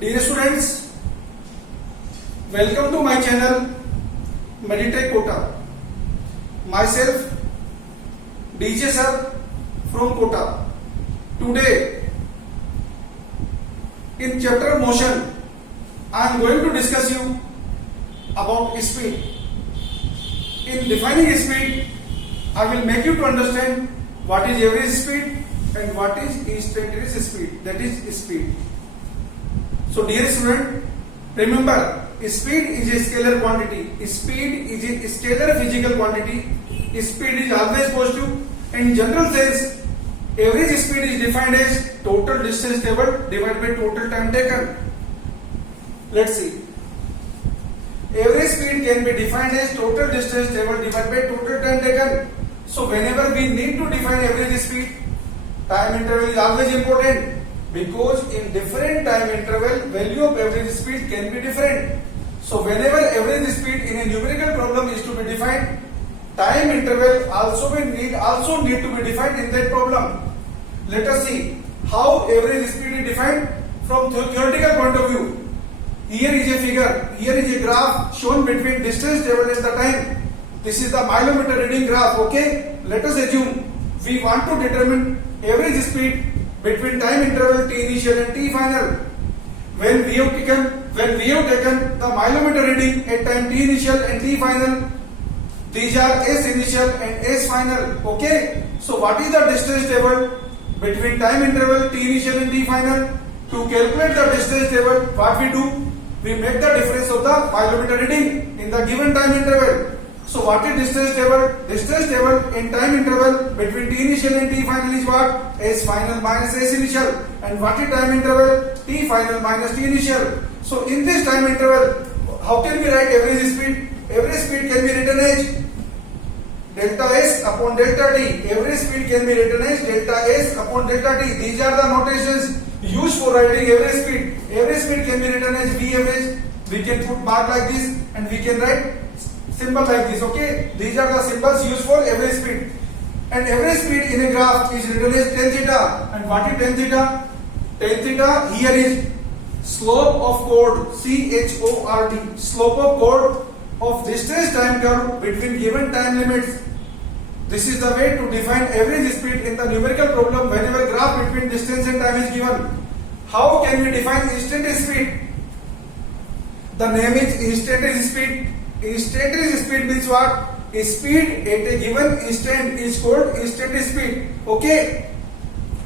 Dear students, welcome to my channel Meditech Kota. Myself DJ sir from Kota. Today in chapter motion I am going to discuss you about speed. In defining speed I will make you to understand what is average speed and what is instantaneous speed, that is speed. So dear student, remember speed is a scalar quantity. Speed is a scalar physical quantity. Speed is always positive. In general sense, average speed is defined as total distance traveled divided by total time taken. Let's see. Average speed can be defined as total distance traveled divided by total time taken. So whenever we need to define average speed, time interval is always important. Because in different time interval, value of average speed can be different. So whenever average speed in a numerical problem is to be defined, time interval also need to be defined in that problem. Let us see how average speed is defined from theoretical point of view. Here is a figure, here is a graph shown between distance traveled and the time. This is the mileometer reading graph, okay? Let us assume we want to determine average speed between time interval t initial and t final. When we have taken the mileometer reading at time t initial and t final, these are s initial and s final. Okay. So what is the distance traveled between time interval t initial and t final? To calculate the distance traveled, what we do? We make the difference of the mileometer reading in the given time interval. So what is distance traveled? Distance traveled in time interval between t initial and t final is what? S final minus S initial. And what is time interval? T final minus T initial. So in this time interval, how can we write average speed? Average speed can be written as delta S upon delta T. Average speed can be written as delta S upon delta T. These are the notations used for writing average speed. Average speed can be written as V average. We can put mark like this and we can write symbol like this, okay? These are the symbols used for average speed. And average speed in a graph is written as tan theta. And what is tan theta? Tan theta here is slope of chord, CHORD, slope of chord of distance time curve between given time limits. This is the way to define average speed in the numerical problem whenever graph between distance and time is given. How can we define instantaneous speed? The name is instantaneous speed. Instantaneous speed means what? Speed at a given instant is called instantaneous speed. Okay.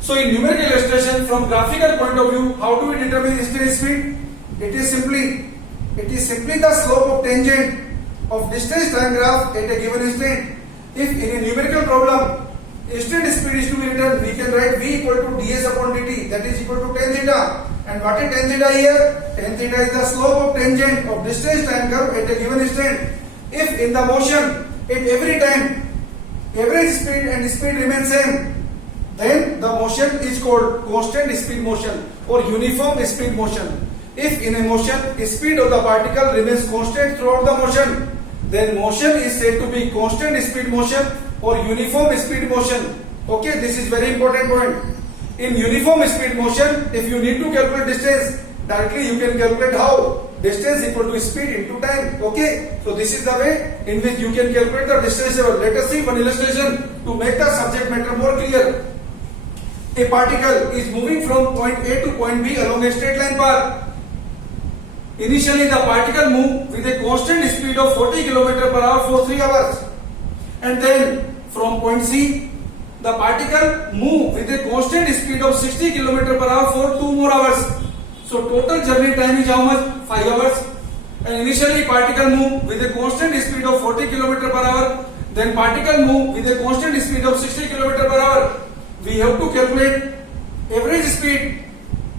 So in numerical illustration, from graphical point of view, how do we determine instantaneous speed? It is simply the slope of tangent of distance time graph at a given instant. If in a numerical problem, instant speed is to be written, we can write V equal to ds upon dt, that is equal to tan theta. And what is tan theta here? Tan theta is the slope of tangent of distance time curve at a given instant. If in the motion at every time average speed and speed remain same, then the motion is called constant speed motion or uniform speed motion. If in a motion speed of the particle remains constant throughout the motion, then motion is said to be constant speed motion or uniform speed motion. Okay, this is very important point. In uniform speed motion, if you need to calculate distance, directly you can calculate how? Distance equal to speed into time. Okay, so this is the way in which you can calculate the distance level. Let us see one illustration to make the subject matter more clear. A particle is moving from point A to point B along a straight line path. Initially, the particle moved with a constant speed of 40 km per hour for 3 hours. And then from point C, the particle moved with a constant speed of 60 km per hour for 2 more hours. So total journey time is how much? 5 hours. And initially particle moved with a constant speed of 40 km per hour. Then particle moved with a constant speed of 60 km per hour. We have to calculate average speed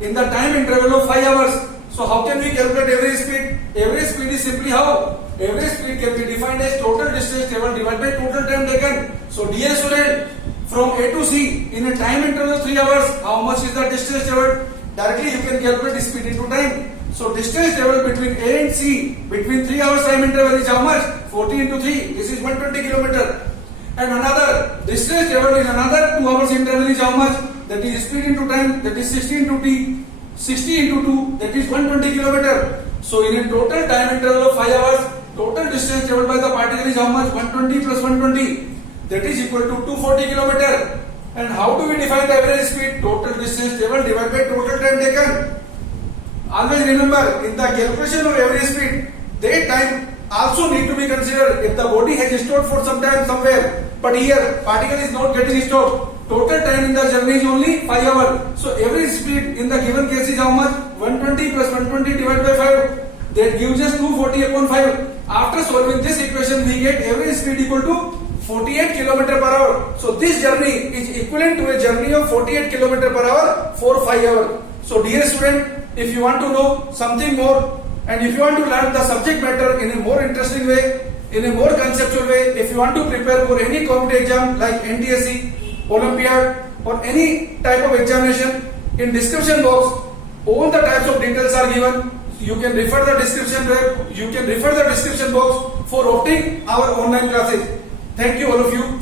in the time interval of 5 hours. So how can we calculate average speed? Average speed is simply how? Average speed can be defined as total distance traveled divided by total time taken. So dear student, from A to C in a time interval of 3 hours, how much is the distance traveled? Directly you can calculate speed into time. So distance traveled between A and C between 3 hours time interval is how much? 40 into 3. This is 120 km. And another distance traveled in another 2 hours interval is how much? That is speed into time, that is 60 into t. 60 into 2, that is 120 kilometer. So in a total time interval of 5 hours, total distance traveled by the particle is how much? 120 plus 120. That is equal to 240 kilometer. And how do we define the average speed? Total distance traveled divided by total time taken. Always remember, in the calculation of average speed, that time also need to be considered. If the body has stopped for some time somewhere, but here particle is not getting stopped, total time in the journey is only 5 hours. So average speed in the given case is how much? 120 plus 120 divided by 5. That gives us 240 upon 5. After solving this equation, we get average speed equal to 48 km per hour. So this journey is equivalent to a journey of 48 km per hour for 5 hours. So dear student, if you want to know something more and if you want to learn the subject matter in a more interesting way, in a more conceptual way, if you want to prepare for any competitive exam like NTSC, Olympiad or any type of examination, in description box all the types of details are given. You can refer the description box for opting our online classes. Thank you all of you.